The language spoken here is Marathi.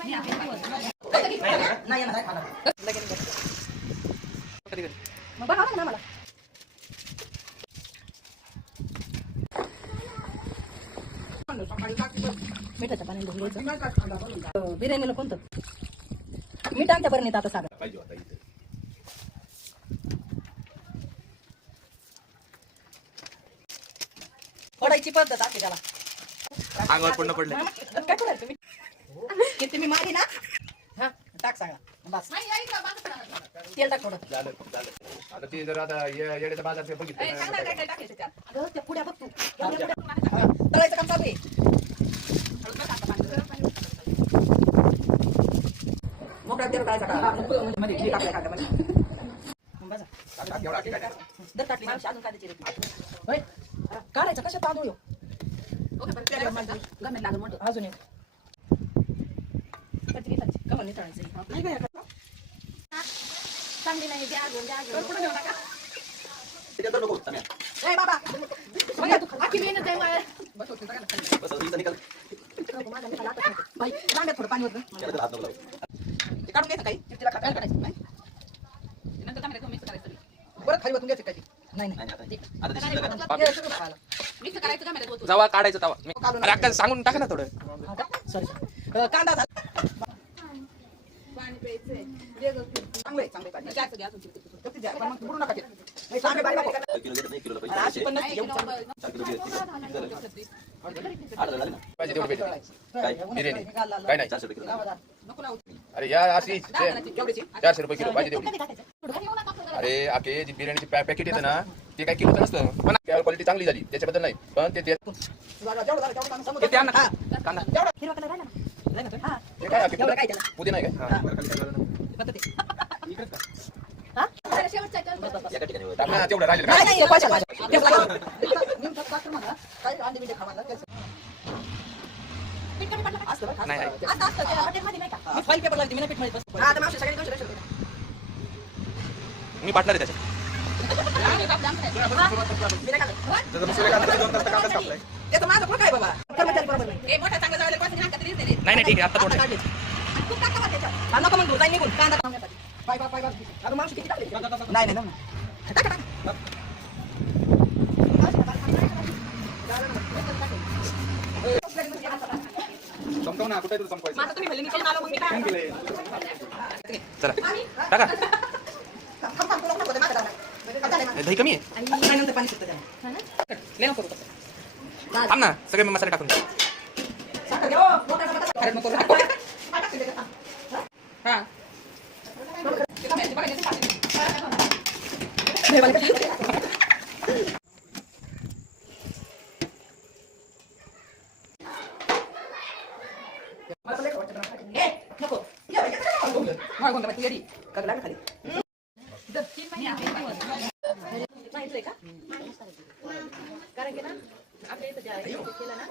नाही येणार खाणार मग बघा ना मला मिठाच्या पाण्याने धुवून घ्यायचं बिर्याणीला कोणतं मीठ आमच्या बरं आता सागर पाहिजे होता इथे फोडायची पद्धत असते त्याला अंगावर पडणं पडलं काय करायचं तुम्ही किती मी मारी ना हा टाक सांगा बस तेल टाक थोडं झालं झालं आता ते जर आता येड्याच्या बाजार ते बघितलं अगं त्या पुड्या बघ तू तळायचं काम चालू आहे मोकळा तेल टाकायचा का मध्ये घी टाकल्या कांद्यामध्ये बस दर टाकली मावशी अजून कांद्याची रेती होय काढायचं कसं तांदूळ येऊ गमेल लागून म्हणतो अजून एक कमल नाही तळायचं नाही काय चांगली नाही द्या अजून द्या अजून पुढे देऊ नका त्याच्यात नको तम्या ए बाबा बघा तू आखी मेहनत आहे मला बस इथं निकाल बाई रांड्यात थोडं पाणी होतं त्याला हात नको लावू ते काढून घ्यायचं काही तिला खायला काढायचं नाही नंतर टमाटर मिक्स करायचं बरं खाली वाटून घ्यायचं काही नाही आता ते शिजलं का मिक्स करायचं का मला जवा काढायचं तवा अरे अक्का सांगून टाका ना थोडं सॉरी कांदा झाला पाणी प्यायचंय चांगले चांगले पाणी जास्त द्या अजून किती द्या पण मग बुडू नका ते नाही चांगले पाणी नका किलो देत नाही किलोला अशी पैसे पण नसते एवढी 4 किलो देत आठ झाले ना पाहिजे तेवढं भेटेल काय बिर्याणी काय नाही 400 किलो नको लावू अरे या अशी केवढीची 400 रुपये किलो पाहिजे तेवढी अरे आके जी बिर्याणीची पॅकेट येतं ना ते काय किलोचं नसतं पण क्वालिटी चांगली झाली त्याच्याबद्दल नाही पण ते हिरवा कलर राहिला ना हा ते काय आके एवढं काय त्याला पुदे नाही काय हा एका ठिकाणी टाक ना तेवढं राहिलं नाही नाही पैसा तेच लागेल काय अंडे बिंडे खावायला असतं बरं नाही, असतं असतं त्या हॉटेलमध्ये नाही का मी फाईल पेपर लागते मी नाही पीठ मध्ये बस हा आता मावशी सगळे 200 रुपये मी पार्टनर आहे त्याच्यात मी नाही खाल्लं त्याचं माझं पण काय बाबा कर्मचारी बरोबर नाही मोठा चांगला जायला कोणतं नाही तरी नाही नाही ठीक आहे आता थोडं काढले खूप टाका बा त्याच्यात नको म्हणून जाई निघून कांदा खाण्यासाठी पाय आता मावशी किती टाकले नाही नाही टाका टाका संपव ना कुठे संपवायचं माझं तुम्ही भले निघून आलो मग मी काय चला टाका थांब तुला नको दे माझं दही कमी आहे आणि नंतर पाणी सुटतं त्याला लय नको करू थांब ना सगळे मसाले टाकून द्या. साखर घे ओ मोठा खरं नको हा नको खाली कारण की ना आपल्या इथं केलं ना